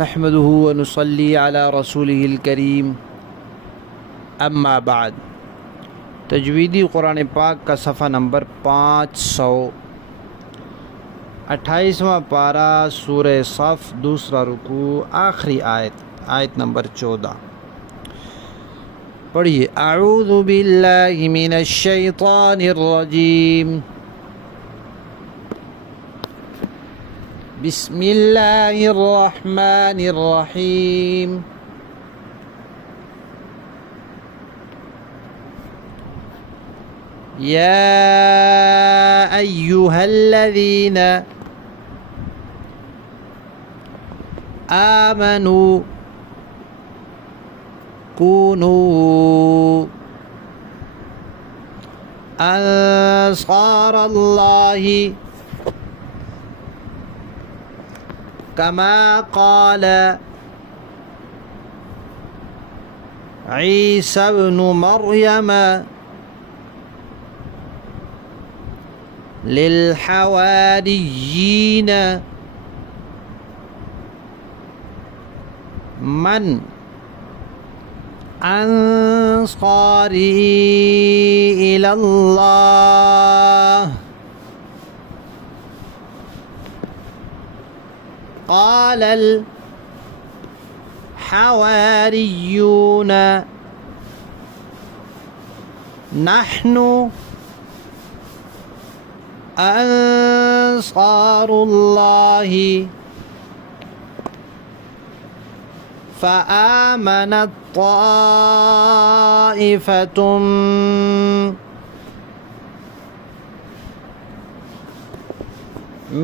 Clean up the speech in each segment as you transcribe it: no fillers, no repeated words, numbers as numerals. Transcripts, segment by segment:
नहमदुहु व नुसल्ली अला रसूलिहिल करीम, अम्मा बाद। तजवीदी कुरान पाक का सफ़ा नंबर 528वां पारा, सूरह सफ़, दूसरा रुकू, आखिरी आयत नंबर 14। पढ़िए। अऊज़ु बिल्लाहि मिनश शैतानिर रजीम, बिस्मिल्लाहिर रहमानिर रहीम। या अय्युहल्लज़ीना आमनू कूनू अंसारल्लाहि कमा क़ाल ईसा इब्नु मर्यम लिल हवारिय्यीन मन अंसारी इलल्लाह क़ालल हवारिय्यून नहनु अंसारुल्लाहि फ़आमनत ताइफ़तुम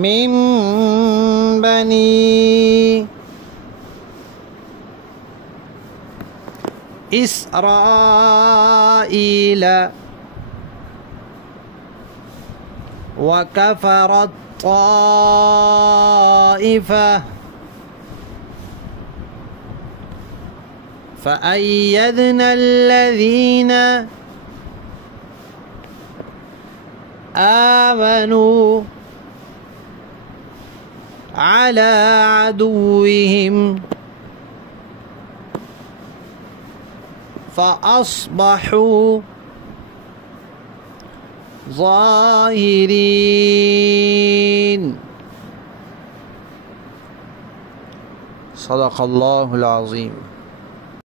मिन बनी इसराईल व कफ़रत ताइफ़ा फ़अय्यदना अल्लज़ीन आमनू अला अदुव्विहिम फ़अस्बहू ज़ाहिरीन। सदक़ल्लाहुल अज़ीम।